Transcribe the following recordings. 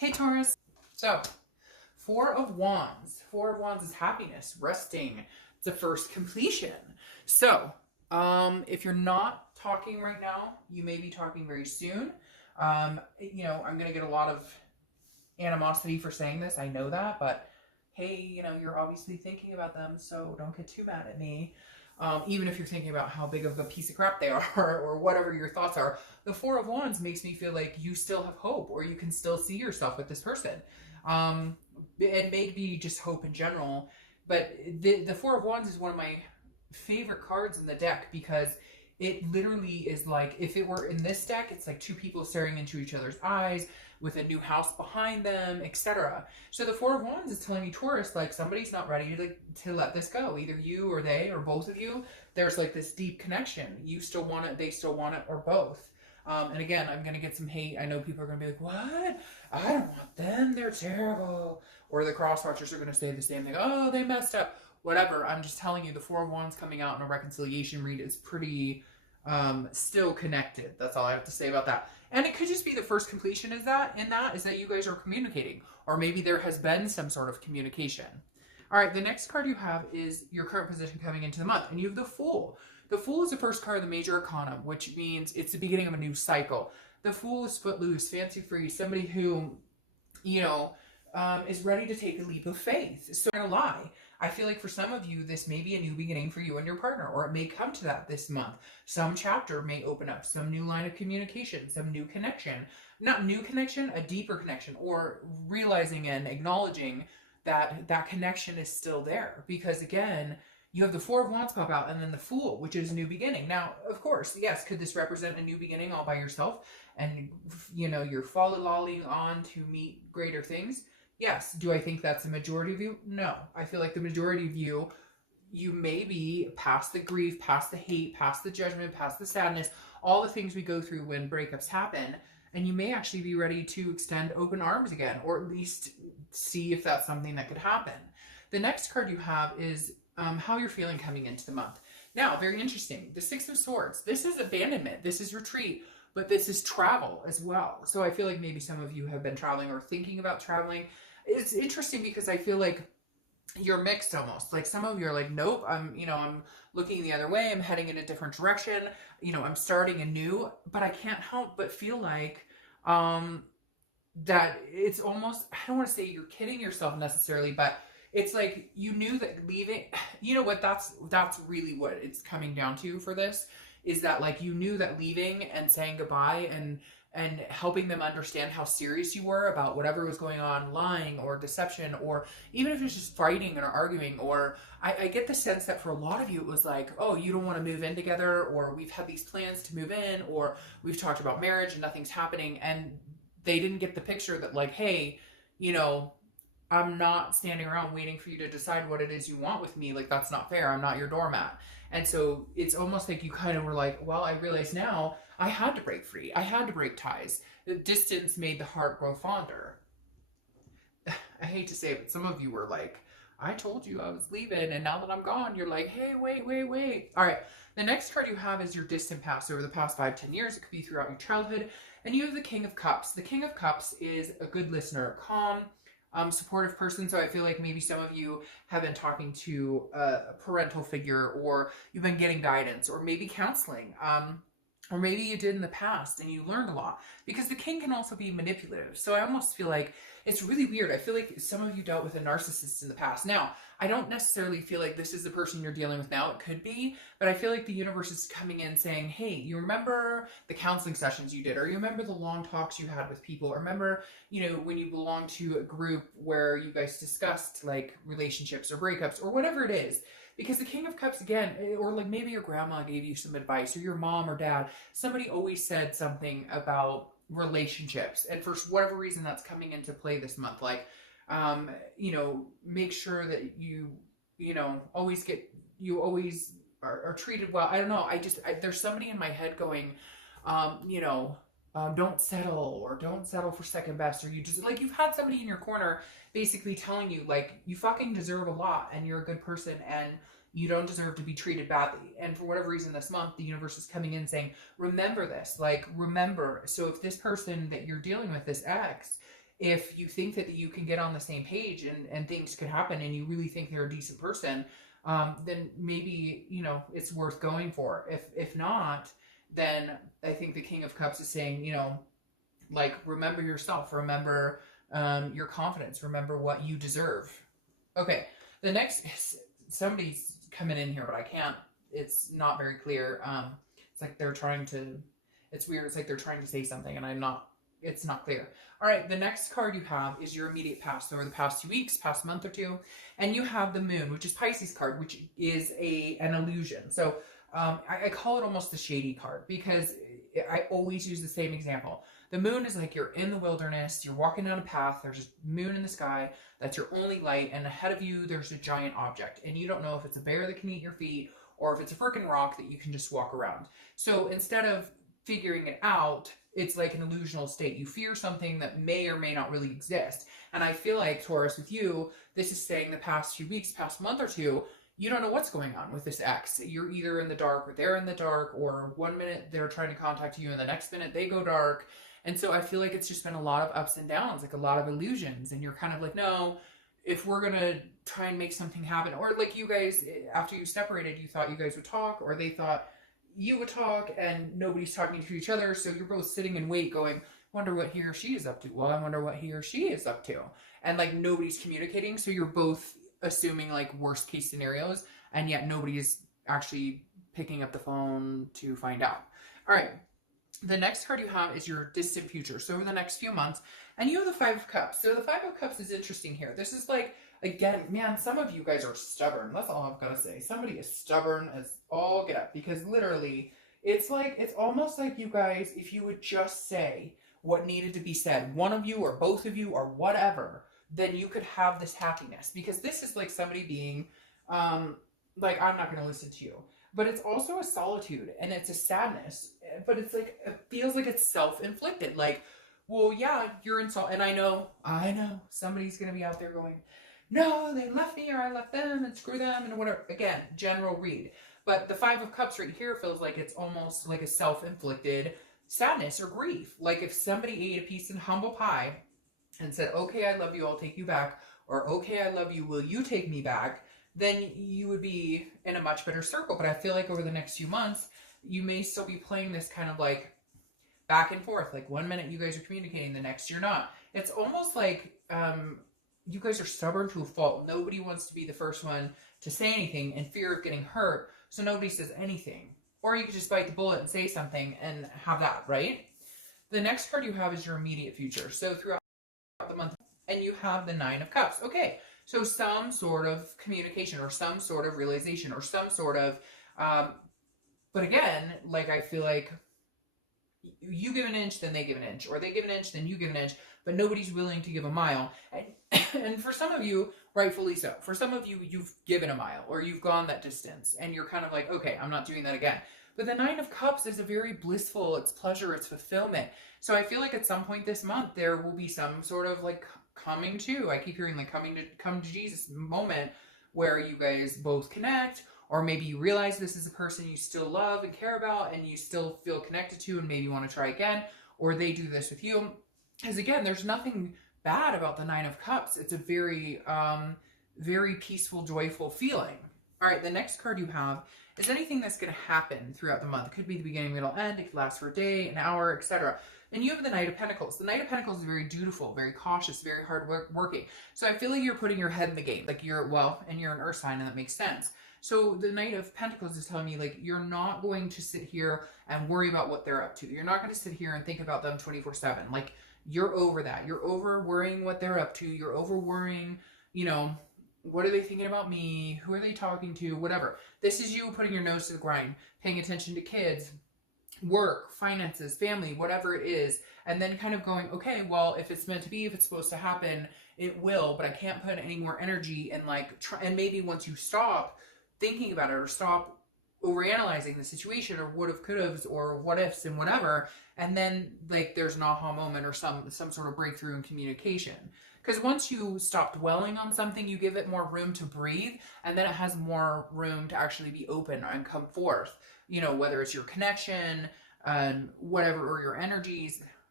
Hey Taurus. So, Four of Wands. Four of Wands is happiness, resting. It's the first completion. So, if you're not talking right now, you may be talking very soon. I'm going to get a lot of animosity for saying this. I know that, but hey, you're obviously thinking about them, so don't get too mad at me. Even if you're thinking about how big of a piece of crap they are or whatever your thoughts are, the Four of Wands makes me feel like you still have hope or you can still see yourself with this person. It may be just hope in general, but the Four of Wands is one of my favorite cards in the deck because it literally is like, if it were in this deck, it's like two people staring into each other's eyes with a new house behind them, etc. So the Four of Wands is telling me, Taurus, like somebody's not ready to let this go. Either you or they or both of you. There's like this deep connection. You still want it, they still want it, or both. And again, I'm going to get some hate. I know people are going to be like, what? I don't want them. They're terrible. Or the cross watchers are going to say the same thing. Oh, they messed up. Whatever. I'm just telling you, the Four of Wands coming out in a reconciliation read is pretty still connected. That's all I have to say about that. And it could just be the first completion is that you guys are communicating, or maybe there has been some sort of communication. All right, the next card you have is your current position coming into the month, and you have the Fool. The Fool is the first card of the major arcana, which means it's the beginning of a new cycle. The Fool is footloose, fancy free, somebody who, is ready to take a leap of faith. So I'm gonna lie. I feel like for some of you, this may be a new beginning for you and your partner, or it may come to that this month. Some chapter may open up, some new line of communication, some new connection. Not new connection, a deeper connection, or realizing and acknowledging that that connection is still there. Because again, you have the Four of Wands pop out and then the Fool, which is a new beginning. Now, of course, yes, could this represent a new beginning all by yourself? And, you're folly-lolling on to meet greater things? Yes. Do I think that's the majority of you? No. I feel like the majority of you may be past the grief, past the hate, past the judgment, past the sadness, all the things we go through when breakups happen. And you may actually be ready to extend open arms again, or at least see if that's something that could happen. The next card you have is how you're feeling coming into the month. Now, very interesting. The Six of Swords. This is abandonment. This is retreat. But this is travel as well. So I feel like maybe some of you have been traveling or thinking about traveling. It's interesting because I feel like you're mixed almost. Like some of you are like, nope, I'm looking the other way. I'm heading in a different direction. I'm starting anew, but I can't help but feel like that it's almost, I don't want to say you're kidding yourself necessarily, but it's like you knew that leaving, that's really what it's coming down to for this, is that like you knew that leaving and saying goodbye and helping them understand how serious you were about whatever was going on, lying or deception, or even if it's just fighting or arguing, or I get the sense that for a lot of you it was like, oh, you don't want to move in together, or we've had these plans to move in, or we've talked about marriage and nothing's happening, and they didn't get the picture that like, hey, I'm not standing around waiting for you to decide what it is you want with me. Like, that's not fair. I'm not your doormat. And so it's almost like you kind of were like, well, I realize now I had to break free. I had to break ties. The distance made the heart grow fonder. I hate to say it, but some of you were like, I told you I was leaving, and now that I'm gone, you're like, hey, wait. All right. The next card you have is your distant past over the past 5-10 years. It could be throughout your childhood. And you have the King of Cups. The King of Cups is a good listener, calm, supportive person. So I feel like maybe some of you have been talking to a parental figure, or you've been getting guidance, or maybe counseling, or maybe you did in the past and you learned a lot, because the king can also be manipulative. So I almost feel like it's really weird. I feel like some of you dealt with a narcissist in the past. Now, I don't necessarily feel like this is the person you're dealing with now. It could be, but I feel like the universe is coming in saying, hey, you remember the counseling sessions you did, or you remember the long talks you had with people, or remember, when you belonged to a group where you guys discussed like relationships or breakups or whatever it is. Because the King of Cups, again, or like maybe your grandma gave you some advice, or your mom or dad, somebody always said something about relationships. And for whatever reason, that's coming into play this month. Like, make sure that you always are treated well. I don't know. There's somebody in my head going, don't settle, or don't settle for second best, or you just like, you've had somebody in your corner basically telling you like, you fucking deserve a lot and you're a good person and you don't deserve to be treated badly. And for whatever reason this month, the universe is coming in saying, remember this, like, remember. So if this person that you're dealing with, this ex, if you think that you can get on the same page and things could happen and you really think they're a decent person, then maybe, you know, it's worth going for. If not, then I think the King of Cups is saying, you know, like, remember yourself, remember your confidence, remember what you deserve. Okay, the next, somebody's coming in here, but I can't, it's not very clear. It's like they're trying to, it's weird, it's like they're trying to say something and it's not clear. All right, the next card you have is your immediate past, so over the past 2 weeks, past month or two, and you have the Moon, which is Pisces card, which is an illusion. So I call it almost the shady card because I always use the same example. The Moon is like you're in the wilderness, you're walking down a path, there's a moon in the sky, that's your only light, and ahead of you there's a giant object, and you don't know if it's a bear that can eat your feet or if it's a freaking rock that you can just walk around. So instead of figuring it out, it's like an illusional state. You fear something that may or may not really exist. And I feel like, Taurus, with you, this is saying the past few weeks, past month or two, you don't know what's going on with this ex. You're either in the dark or they're in the dark, or one minute they're trying to contact you and the next minute they go dark. And so I feel like it's just been a lot of ups and downs, like a lot of illusions. And you're kind of like, no, if we're going to try and make something happen, or like you guys, after you separated, you thought you guys would talk, or they thought you would talk, and nobody's talking to each other. So you're both sitting in wait going, wonder what he or she is up to. Well, I wonder what he or she is up to. And like nobody's communicating. So you're both assuming like worst case scenarios, and yet nobody is actually picking up the phone to find out. All right. The next card you have is your distant future. So over the next few months, and you have the Five of Cups. So the Five of Cups is interesting here. This is like, again, man, some of you guys are stubborn. That's all I've got to say. Somebody is stubborn as all get up, because literally it's like, it's almost like you guys, if you would just say what needed to be said, one of you or both of you or whatever, then you could have this happiness, because this is like somebody being, like, I'm not going to listen to you. But it's also a solitude, and it's a sadness, but it's like, it feels like it's self-inflicted. Like, well, yeah, you're insulted, and I know, somebody's going to be out there going, no, they left me, or I left them, and screw them, and whatever. Again, general read. But the Five of Cups right here feels like it's almost like a self-inflicted sadness or grief. Like if somebody ate a piece of humble pie and said, okay, I love you, I'll take you back, or okay, I love you, will you take me back? Then you would be in a much better circle. But I feel like over the next few months, you may still be playing this kind of like back and forth. Like one minute you guys are communicating, the next you're not. It's almost like you guys are stubborn to a fault. Nobody wants to be the first one to say anything in fear of getting hurt, so nobody says anything. Or you could just bite the bullet and say something and have that, right? The next card you have is your immediate future. So throughout the month, and you have the Nine of Cups. Okay. So some sort of communication or some sort of realization or some sort of, but again, like I feel like you give an inch, then they give an inch, or they give an inch, then you give an inch, but nobody's willing to give a mile. And for some of you, rightfully so. For some of you, you've given a mile or you've gone that distance and you're kind of like, okay, I'm not doing that again. But the Nine of Cups is a very blissful, it's pleasure, it's fulfillment. So I feel like at some point this month, there will be some sort of like coming to, I keep hearing like come to Jesus moment where you guys both connect, or maybe you realize this is a person you still love and care about and you still feel connected to and maybe want to try again, or they do this with you. Because again, there's nothing bad about the Nine of Cups. It's a very, very peaceful, joyful feeling. All right, the next card you have is anything that's going to happen throughout the month. It could be the beginning, middle, end. It could last for a day, an hour, etc. And you have the Knight of Pentacles. The Knight of Pentacles is very dutiful, very cautious, very hard working. So I feel like you're putting your head in the game. Like you're, well, and you're an earth sign, and that makes sense. So the Knight of Pentacles is telling me like you're not going to sit here and worry about what they're up to. You're not going to sit here and think about them 24/7. Like you're over that. You're over worrying what they're up to. You're over worrying, you know, what are they thinking about me? Who are they talking to? Whatever. This is you putting your nose to the grind, paying attention to kids, work, finances, family, whatever it is, and then kind of going, okay, well, if it's meant to be, if it's supposed to happen, it will, but I can't put any more energy and like, and maybe once you stop thinking about it or stop overanalyzing the situation or would have, could have, or what ifs and whatever, and then like there's an aha moment or some sort of breakthrough in communication. Because once you stop dwelling on something, you give it more room to breathe, and then it has more room to actually be open and come forth. You know, whether it's your connection, whatever, or your energies,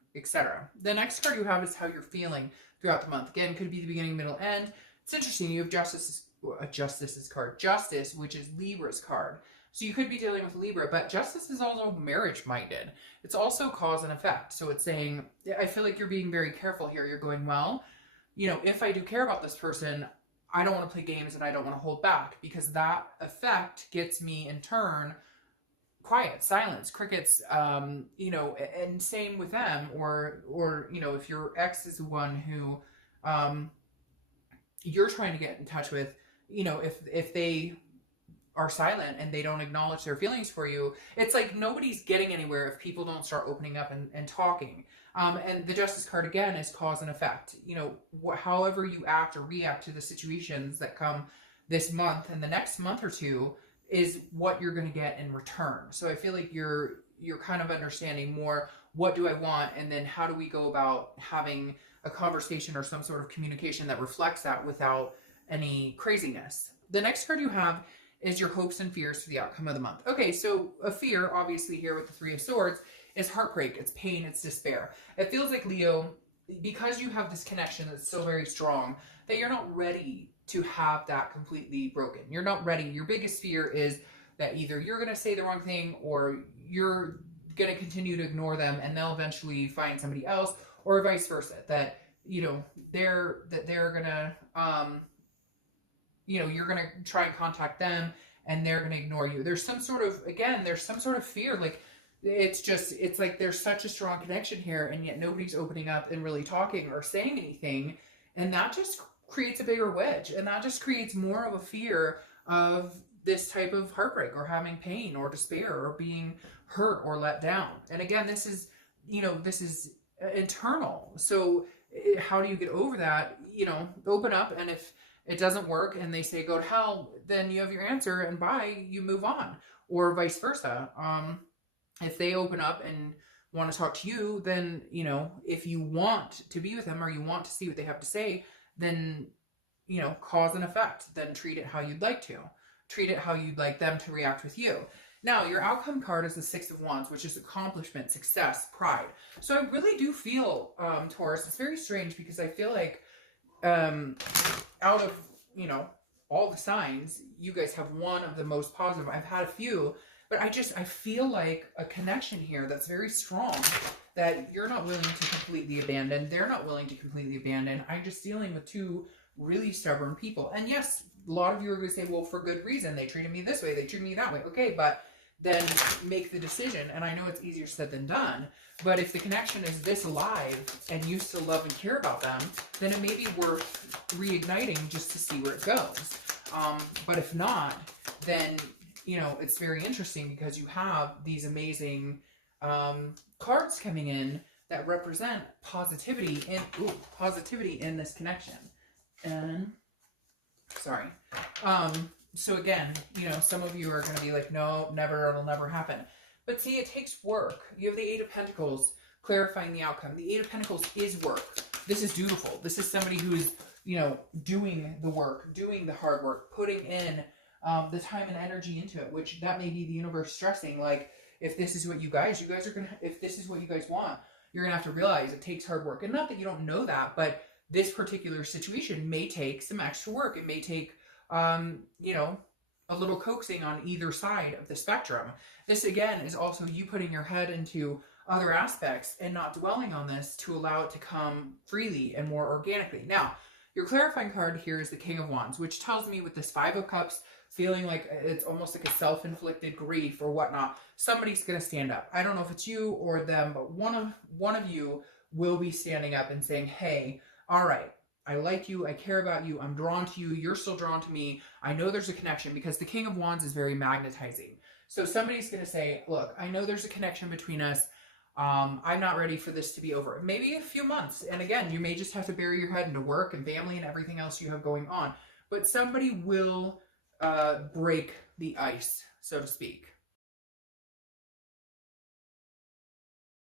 etc. The next card you have is how you're feeling throughout the month. Again, could be the beginning, middle, end. It's interesting. You have Justice, which is Libra's card. So you could be dealing with Libra, but Justice is also marriage-minded. It's also cause and effect. So it's saying, I feel like you're being very careful here. You're going, well, you know, if I do care about this person, I don't want to play games and I don't want to hold back, because that effect gets me in turn quiet, silence, crickets, you know, and same with them. Or, you know, if your ex is the one who you're trying to get in touch with, you know, if they are silent and they don't acknowledge their feelings for you, it's like nobody's getting anywhere if people don't start opening up and talking. And the Justice card, again, is cause and effect. You know, however you act or react to the situations that come this month and the next month or two is what you're going to get in return. So I feel like you're kind of understanding more, what do I want, and then how do we go about having a conversation or some sort of communication that reflects that without any craziness. The next card you have is your hopes and fears for the outcome of the month. Okay, so a fear, obviously here with the Three of Swords, is heartbreak, it's pain, it's despair. It feels like, Leo, because you have this connection that's so very strong, that you're not ready to have that completely broken. You're not ready. Your biggest fear is that either you're going to say the wrong thing or you're going to continue to ignore them and they'll eventually find somebody else, or vice versa, that, you know, they're going to, you know, you're going to try and contact them and they're going to ignore you. There's some sort of, again, there's some sort of fear. Like, it's like there's such a strong connection here, and yet nobody's opening up and really talking or saying anything. And that just creates a bigger wedge, and that just creates more of a fear of this type of heartbreak or having pain or despair or being hurt or let down. And again, this is, you know, this is internal. So how do you get over that? You know, open up, and if it doesn't work and they say go to hell, then you have your answer and bye, you move on, or vice versa. If they open up and want to talk to you, then, you know, if you want to be with them or you want to see what they have to say, then, you know, cause and effect, then treat it how you'd like to. Treat it how you'd like them to react with you. Now, your outcome card is the Six of Wands, which is accomplishment, success, pride. So I really do feel, Taurus, it's very strange because I feel like out of, you know, all the signs, you guys have one of the most positive. I've had a few, but I feel like a connection here that's very strong, that you're not willing to completely abandon. They're not willing to completely abandon. I'm just dealing with two really stubborn people. And yes, a lot of you are going to say, well, for good reason. They treated me this way. They treated me that way. Okay, but then make the decision. And I know it's easier said than done, but if the connection is this alive and you still love and care about them, then it may be worth reigniting just to see where it goes. But if not, then, you know, it's very interesting because you have these amazing cards coming in that represent positivity in this connection. And sorry. So again, you know, some of you are going to be like, no, never, it'll never happen. But see, it takes work. You have the Eight of Pentacles clarifying the outcome. The Eight of Pentacles is work. This is dutiful. This is somebody who is, you know, doing the work, doing the hard work, putting in the time and energy into it, which that may be the universe stressing. Like, if this is what you guys are going to, if this is what you guys want, you're going to have to realize it takes hard work. And not that you don't know that, but this particular situation may take some extra work. It may take, you know, a little coaxing on either side of the spectrum. This, again, is also you putting your head into other aspects and not dwelling on this to allow it to come freely and more organically. Now, your clarifying card here is the King of Wands, which tells me with this Five of Cups, feeling like it's almost like a self-inflicted grief or whatnot, somebody's going to stand up. I don't know if it's you or them, but one of you will be standing up and saying, hey, all right, I like you, I care about you, I'm drawn to you, you're still drawn to me, I know there's a connection, because the King of Wands is very magnetizing. So somebody's going to say, look, I know there's a connection between us, I'm not ready for this to be over. Maybe a few months, and again, you may just have to bury your head into work and family and everything else you have going on, but somebody will break the ice, so to speak.